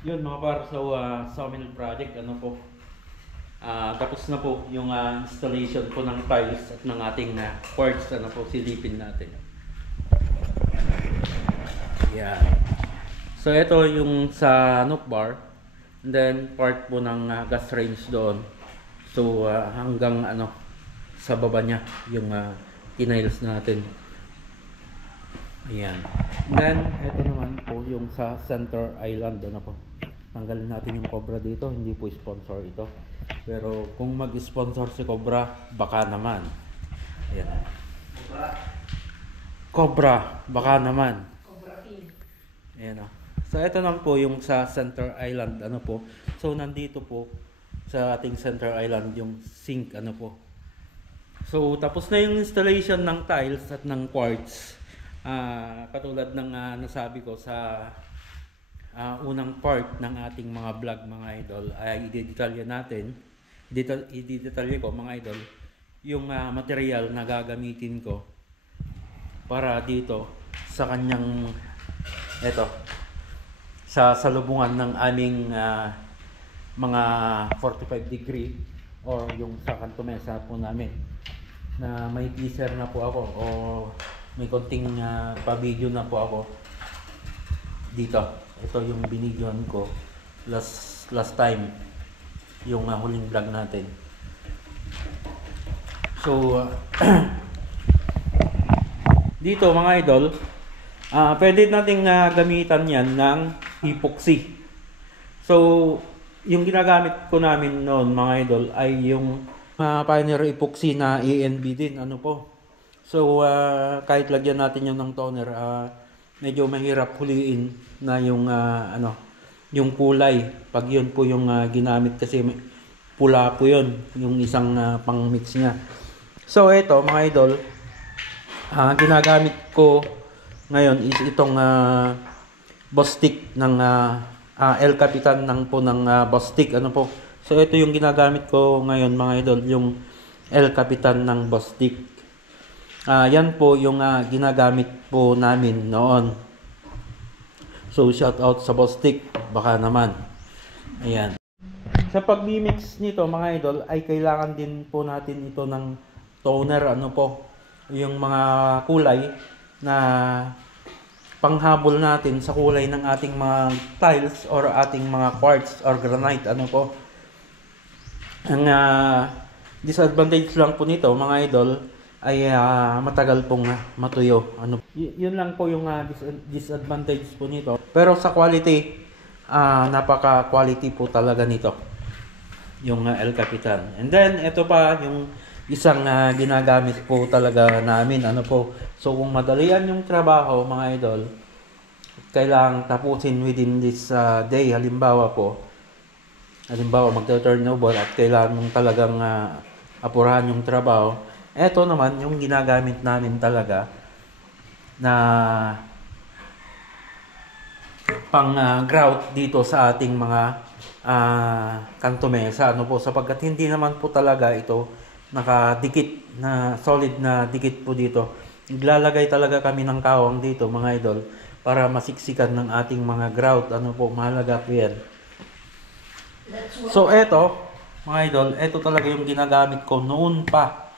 Yun mga par, so sawmill project, ano po, tapos na po yung installation po ng tiles at ng ating quartz, ano po, silipin natin. Yan. So ito yung sa nook bar, and then part po ng gas range doon. So hanggang ano, sa baba niya yung tiniles natin. Ayan. And then ito naman po yung sa center island, ano po. Tanggalin natin yung Cobra dito, hindi po sponsor ito. Pero kung mag-sponsor si Cobra, baka naman. Ayan. Cobra, baka naman. Ayan o. So ito naman po yung sa center island, ano po. So nandito po sa ating center island yung sink, ano po. So tapos na yung installation ng tiles at ng quartz. Katulad ng nasabi ko sa unang part ng ating mga vlog, mga idol, ay i-detalye natin, i-detalye ko mga idol yung material na gagamitin ko para dito sa kanyang eto, sa salubungan ng aming mga 45 degree or yung sa kanto mesa po namin na may teaser na po ako o may konting pa-video na po ako dito. Ito yung binidyohan ko last time, yung huling vlog natin. So dito mga idol, pwede nating gamitan yan ng epoxy. So yung ginagamit ko namin noon mga idol ay yung Pioneer epoxy na ANB din, ano po. So kahit lagyan natin yung ng toner, medyo mahirap huliin na yung ano, yung kulay pag yun po yung ginamit kasi pula po yun yung isang pang mix niya. So ito mga idol, ginagamit ko ngayon is itong Bostik ng El Capitan ng po ng Bostik, ano po. So ito yung ginagamit ko ngayon mga idol, yung El Capitan ng Bostik. Yan po yung ginagamit po namin noon. So shout out sa Bostik, baka naman. Ayan. Sa pag-mix nito mga idol ay kailangan din po natin ito ng toner, ano po. Yung mga kulay na panghabol natin sa kulay ng ating mga tiles or ating mga quartz or granite, ano po. Ang disadvantage lang po nito mga idol ay matagal pong matuyo. Ano, yun lang po yung disadvantage po nito. Pero sa quality, napaka quality po talaga nito yung El Capitan. And then ito pa yung isang ginagamit po talaga namin, ano po. So kung madalian yung trabaho mga idol, kailangang tapusin within this day. Halimbawa magta-turnover at kailangan mong talagang apurahan yung trabaho. Ito naman yung ginagamit namin talaga na pang grout dito sa ating mga kanto mesa, ano po, sapagkat hindi naman po talaga ito nakadikit na solid na dikit po dito. Iglalagay talaga kami ng kawang dito mga idol para masiksikan ng ating mga grout, ano po, mahalaga po yan. So eto mga idol, eto talaga yung ginagamit ko noon pa.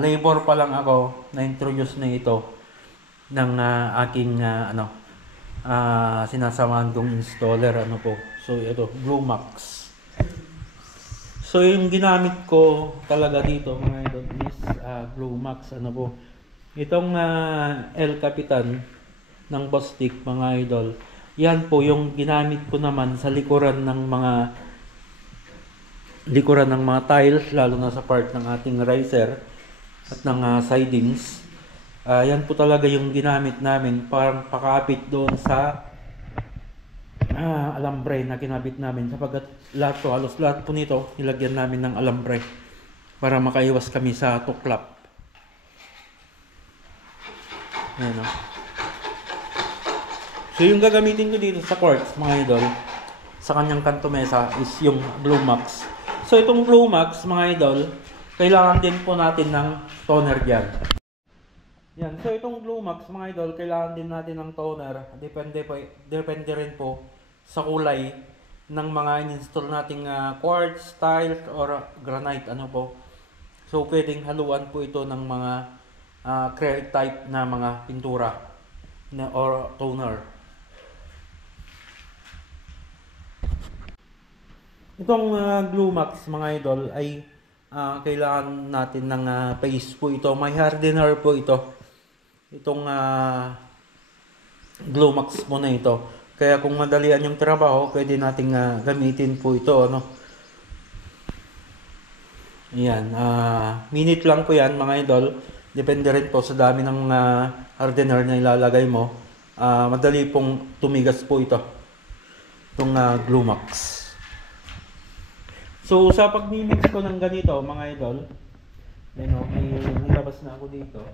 Labor pa lang ako na introduce na ito ng aking sinasamahan kong installer, ano po. So ito, Bluemax. So yung ginamit ko talaga dito mga idol is Bluemax, ano po. Itong El Capitan ng Bostik mga idol, yan po yung ginamit ko naman sa likuran ng mga tiles, lalo na sa part ng ating riser at ng sidings. Yan po talaga yung ginamit namin parang pakapit doon sa alambre na kinabit namin, sapagkat halos lahat po nito nilagyan namin ng alambre para makaiwas kami sa tuklap. Ayan o. So yung gagamitin ko dito sa quartz mga idol, sa kanyang kanto mesa is yung Bluemax. So itong Bluemax mga idol, kailangan din po natin ng toner dyan. Yan, so itong Bluemax mga idol, kailangan din natin ng toner. Depende rin po sa kulay ng mga in-install nating quartz, tiles, or granite, ano po. So, pwedeng haluan po ito ng mga acrylic type na mga pintura or toner. Itong Glumax mga idol ay kailangan natin ng paste po ito. May hardener po ito. Itong Glumax po na ito. Kaya kung madalian yung trabaho, pwede nating gamitin po ito, ano. Ayan, minute lang po yan mga idol. Depende rin po sa dami ng hardener na ilalagay mo. Madali pong tumigas po ito. Itong Glumax. So sa pag-mix ko ng ganito mga idol, yan o, may nilabas na ako dito.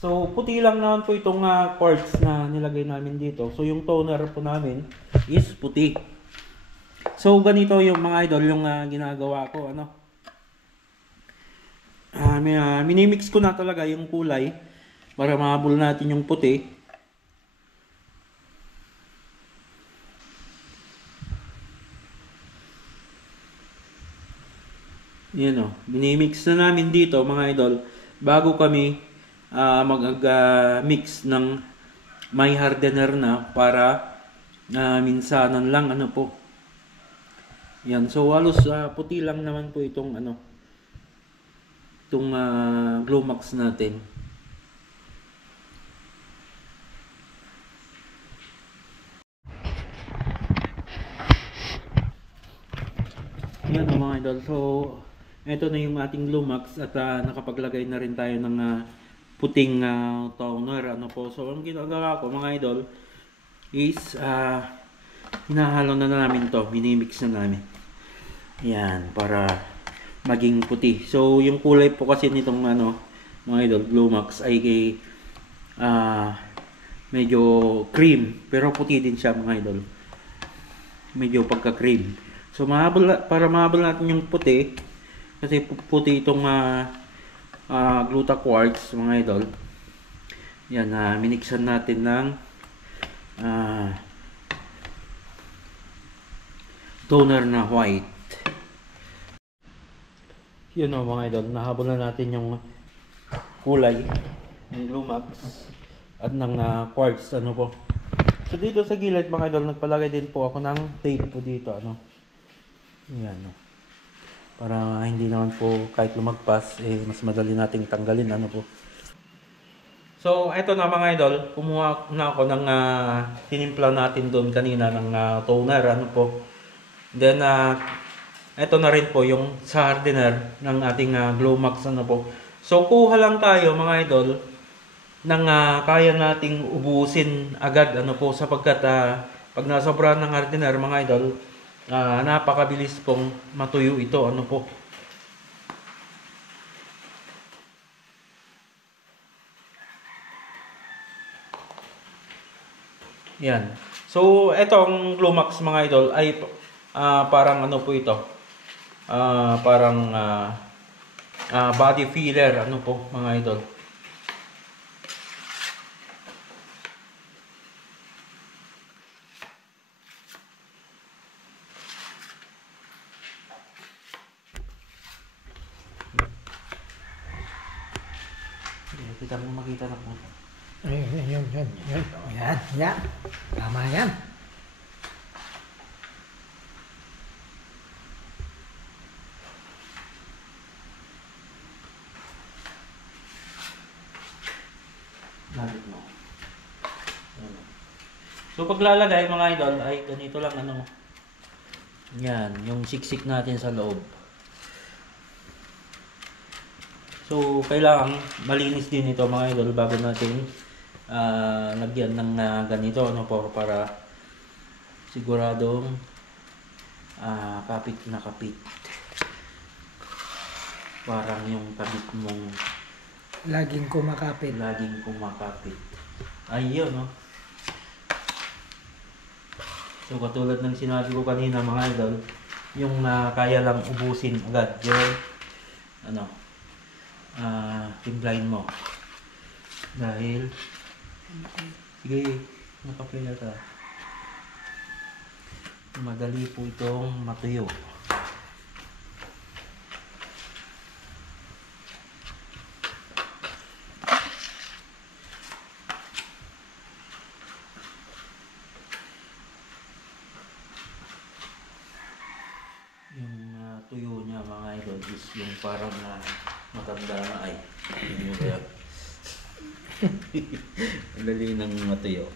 So puti lang naman po itong quartz na nilagay namin dito. So yung toner po namin is puti. So ganito yung mga idol yung ginagawa ko, ano. Minimix ko na talaga yung kulay para mahabol natin yung puti. Yan o, minimix na namin dito mga idol bago kami mag-mix ng may hardener na para minsanan lang, ano po. Yan, so halos puti lang naman po itong ano, itong Glumax natin. Yan o mga idol, so ito na yung ating Glumax at nakapaglagay na rin tayo ng puting toner, ano po. So ang ginagawa ko mga idol is hinahalo na namin to, minimix na namin. Yan, para maging puti. So yung kulay po kasi nitong ano mga idol, Glumax ay medyo cream, pero puti din siya mga idol. Medyo pagka-cream. So para mahabol natin yung puti, kasi puti itong Gluta quartz mga idol. Yan, minixan natin ng toner na white. Yun o mga idol, nahabol na natin yung kulay ng Glumax at ng quartz, ano po. So dito sa gilid mga idol, nagpalagay din po ako ng tape po dito, ano. Yan o. Para hindi naman po kahit lumagpas, mas madali nating tanggalin, ano po. So eto na mga idol, kumuha na ako ng tinimpla natin doon kanina ng toner, ano po. Then eto na rin po yung sa hardener ng ating Glumax, ano po. So kuha lang tayo mga idol ng kaya nating ubusin agad, ano po, sapagkat pag nasobrahan ng hardener mga idol, napakabilis pong matuyo ito, ano po. Yan. So etong Glumax mga idol ay parang ano po ito, parang body filler, ano po mga idol. Kita mo makita na po. Yun. Yan. Tama yan. Lapit mo. So paglalagay mga idol ay ganito lang, ano. Yan, yung siksik natin sa loob. So kailangan malinis din ito mga idol bago natin lagyan ng ganito, ano po, para siguradong kapit na kapit. Parang yung kabit mong Laging kumakapit. Ayun, no? So katulad ng sinabi ko kanina mga idol, yung kaya lang ubusin agad yung ano, timplahin mo. Dahil sige, nakapila ka. madali po itong matuyo. Yung tuyo niya mga idol is yung parang matanda na ay. Hindi mo kaya. Ang dali ng matuyo.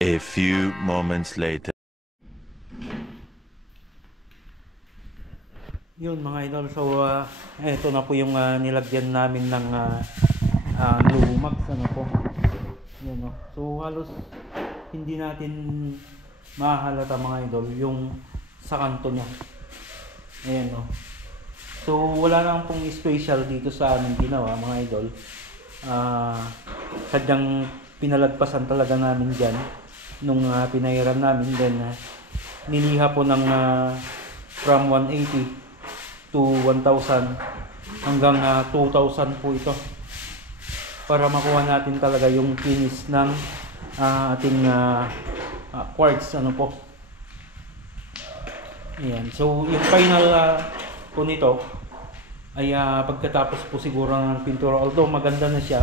A few moments later. Yun mga idol, so eto na po yung nilagyan namin ng Lumax, ano po. Yan, no? So halos hindi natin mahalata mga idol yung sa kanto niya. Ayan, no? So wala lang pong special dito sa aming ginawa mga idol. Sadyang pinalagpasan talaga namin dyan nung pinairan namin. Then niliha po ng from 180 to 1,000 hanggang 2,000 po ito para makuha natin talaga yung finish ng ating quartz, ano po. Ayan. So yung final po nito ay pagkatapos po siguro ng pintura, although maganda na siya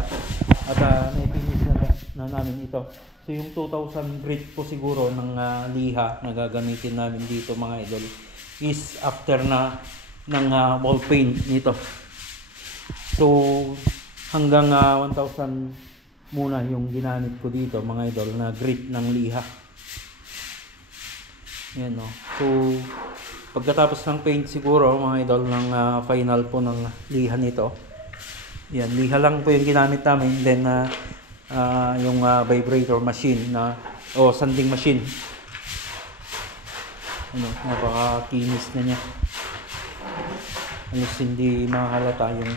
at na-finish na namin ito. So yung 2,000 grit po siguro ng liha na gagamitin namin dito mga idol is after na ng wall paint nito. So hanggang 1,000 muna yung ginamit ko dito mga idol na grit ng liha. Yan, no. So pagkatapos ng paint siguro mga idol ng final po ng liha nito. Yan, liha lang po yung ginamit namin. Then yung vibrator machine o sanding machine. Ano, napaka-kinis na niya. Halos hindi makahalata yung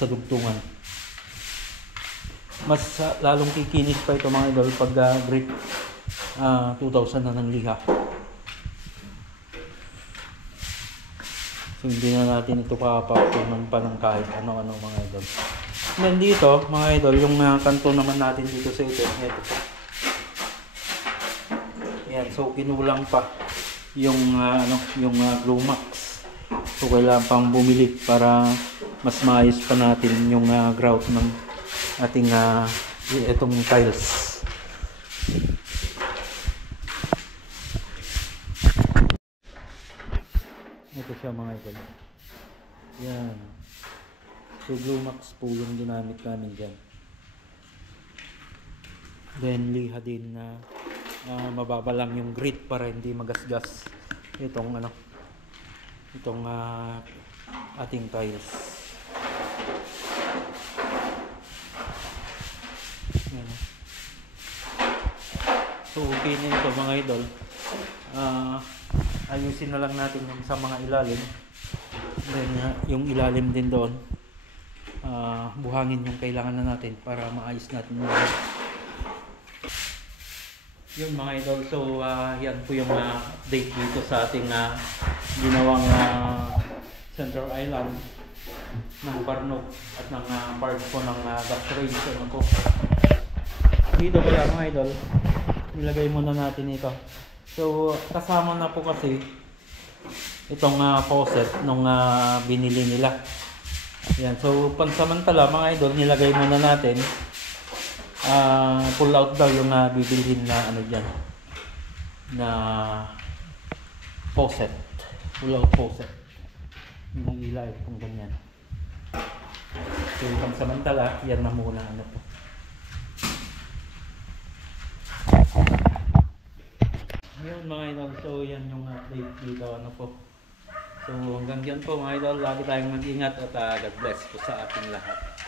sa dugtungan. Mas lalong kikinis pa ito mga idol pag grit 2,000 na ng liha. So hindi na natin ito papapunan pa ng kahit ano-ano mga idol. Then dito mga idol, yung kanto naman natin dito sa ito po. Yan, so kinulang pa yung yung Lumax. So kailangan pang bumili para mas maayos pa natin yung grout ng ating itong tiles. Ito siya mga idol. Yan. So Lumax po yung ginamit namin dyan. Then liha din na mababa lang yung grit para hindi magasgas itong itong ating tiles. Yan. So okay na ito mga idol. Ayusin na lang natin yung sa mga ilalim. Then yung ilalim din doon buhangin yung kailangan na natin para maayos natin yung mga idol. So yan po yung update dito sa ating ginawang center island ng Barnok at ng part po ng gas range. Ano po dito pala mga idol, nilagay muna natin ito. So kasama na po kasi itong faucet nung binili nila. Yan, so pansamantala mga idol, nilagay muna natin. Pull out daw yung bibilhin na dyan na faucet, pull out faucet yung ilaw kung ganyan. So pansamantala yan na muna po. Ngayon mga idol, so yan yung update dito po. So hanggang dyan po mga idol, lagi tayong mag-ingat at God bless po sa ating lahat.